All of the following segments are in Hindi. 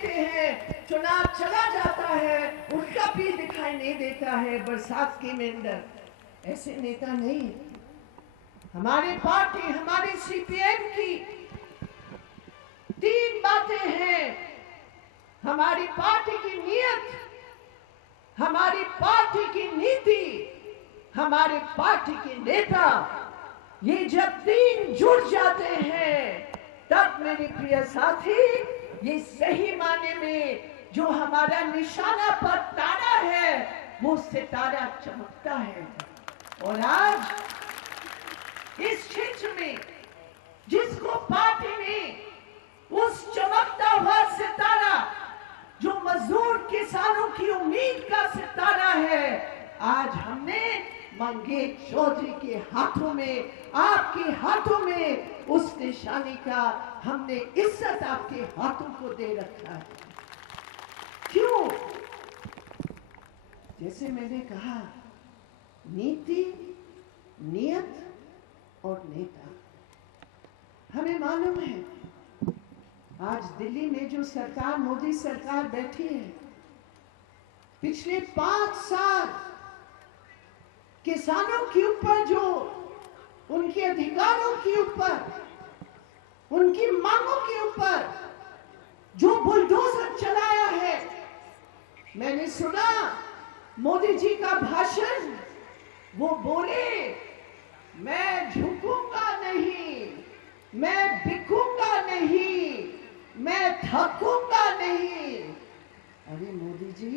देखते हैं चुनाव चला जाता है, उनका भी दिखाई नहीं देता है बरसात के अंदर। ऐसे नेता नहीं। हमारी पार्टी, हमारी सीपीएम की 3 बातें हैं। हमारी पार्टी की नीयत, हमारी पार्टी की नीति, हमारी पार्टी के नेता, ये जब 3 जुड़ जाते हैं तब मेरे प्रिय साथी, ये सही माने में जो हमारा निशाना पर तारा है वो सितारा चमकता है। और आज इस क्षेत्र में जिसको पार्टी ने उस चमकता हुआ सितारा जो मजदूर किसानों की उम्मीद का सितारा है, आज हमने मंगेश चौधरी के हाथों में, आपके हाथों में उस निशानी का हमने इज्जत आपके हाथों को दे रखा है। क्यों? जैसे मैंने कहा, नीति, नियत और नेता। हमें मालूम है आज दिल्ली में जो सरकार, मोदी सरकार बैठी है, पिछले 5 साल किसानों के ऊपर, जो उनके अधिकारों के ऊपर, उनकी मांगों के ऊपर जो बुलडोजर चलाया है। मैंने सुना मोदी जी का भाषण, वो बोले मैं झुकूंगा नहीं, मैं बिकूंगा नहीं, मैं थकूंगा नहीं। अरे मोदी जी,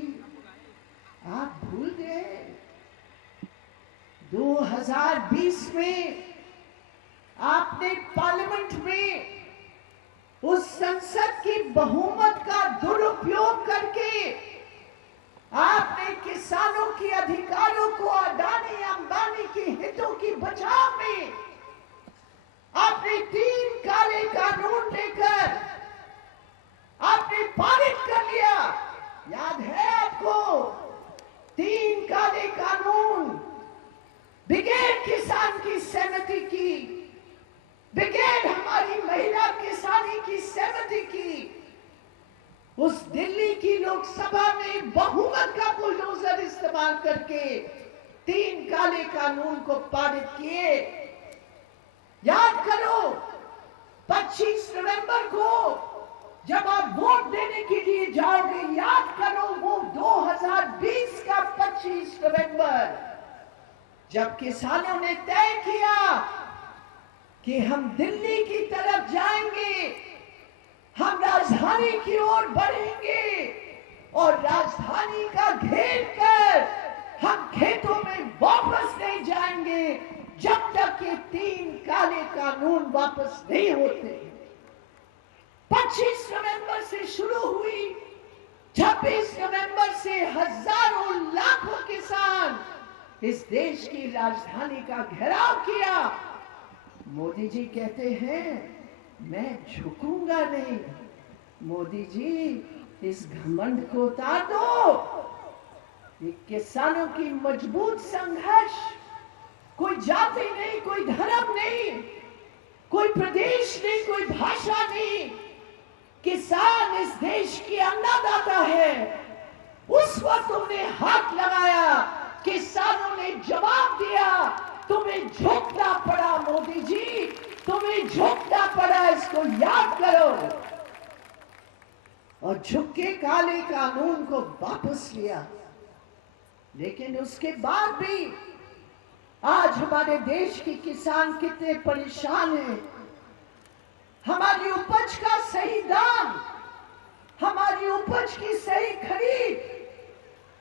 आप भूल गए 2020 में आपने पार्लियामेंट में उस संसद की बहुमत का दुरुपयोग करके आपने किसानों के अधिकारों को अडानी अंबानी के हितों की बचाव में आपने 3 काले कानून लेकर आपने पारित कर लिया। याद है आपको? 3 काले कानून, ब्रिगेड किसान की सहमति की, ब्रिगेड हमारी महिला किसानी की सहमति की, उस दिल्ली की लोकसभा में बहुमत का बुलडोजर इस्तेमाल करके 3 काले कानून को पारित किए। याद करो 25 नवंबर को जब आप वोट देने के लिए जाओगे, याद करो वो 2020 का 25 नवंबर, जब किसानों ने तय किया कि हम दिल्ली की तरफ जाएंगे, हम राजधानी की ओर बढ़ेंगे और राजधानी का घेर कर हम खेतों में वापस नहीं जाएंगे जब तक ये 3 काले कानून वापस नहीं होते। 25 नवंबर से शुरू हुई, 26 नवंबर से हजारों लाखों किसान इस देश की राजधानी का घेराव किया। मोदी जी कहते हैं मैं झुकूंगा नहीं। मोदी जी, इस घमंड को उतार दो। ये किसानों की मजबूत संघर्ष, कोई जाति नहीं, कोई धर्म नहीं, कोई प्रदेश नहीं, कोई भाषा नहीं, किसान इस देश की अन्नदाता है। उस वक्त उन्हें हाथ लगाया, किसानों ने जवाब दिया, तुम्हें झुकना पड़ा मोदी जी, तुम्हें झुकना पड़ा, इसको याद करो। और झुक के काले कानून को वापस लिया। लेकिन उसके बाद भी आज हमारे देश के किसान कितने परेशान हैं। हमारी उपज का सही दाम, हमारी उपज की सही खरीद,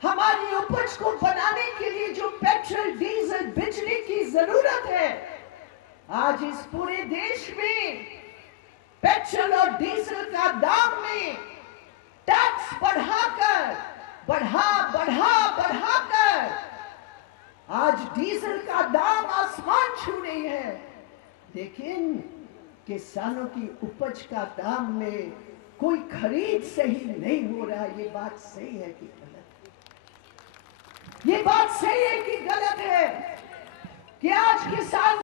हमारी उपज को बनाने के लिए जो पेट्रोल, डीजल, बिजली की जरूरत है, आज इस पूरे देश में पेट्रोल और डीजल का दाम में टैक्स बढ़ाकर आज डीजल का दाम आसमान छू रही है। लेकिन किसानों की उपज का दाम में कोई खरीद सही नहीं हो रहा। ये बात सही है कि गलत? ये बात सही है कि गलत है कि आज किसान